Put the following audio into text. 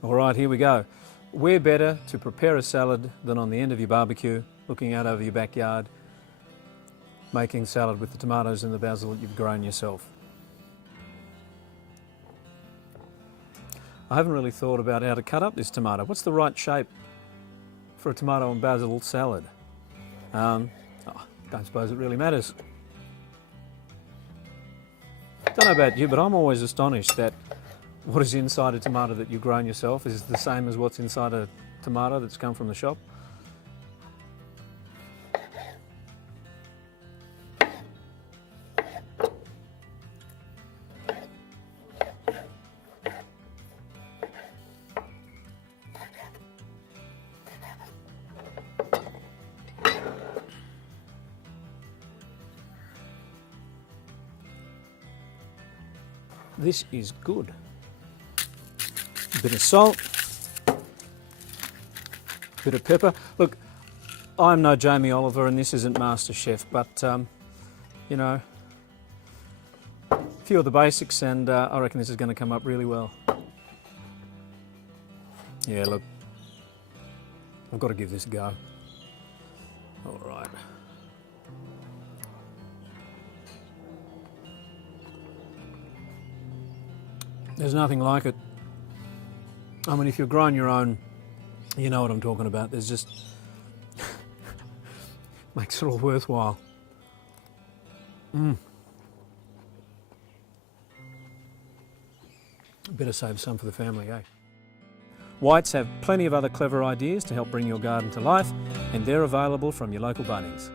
All right, here we go. Where better to prepare a salad than on the end of your barbecue, looking out over your backyard, making salad with the tomatoes and the basil that you've grown yourself. I haven't really thought about how to cut up this tomato. What's the right shape for a tomato and basil salad? Don't suppose it really matters. Don't know about you, but I'm always astonished that what is inside a tomato that you've grown yourself is the same as what's inside a tomato that's come from the shop. This is good. A bit of salt, a bit of pepper. Look, I'm no Jamie Oliver and this isn't MasterChef, but you know, a few of the basics and I reckon this is going to come up really well. Yeah, look, I've got to give this a go. All right. There's nothing like it. I mean, if you've grown your own, you know what I'm talking about. There's just, makes it all worthwhile. Better save some for the family, eh? Whites have plenty of other clever ideas to help bring your garden to life, and they're available from your local Bunnings.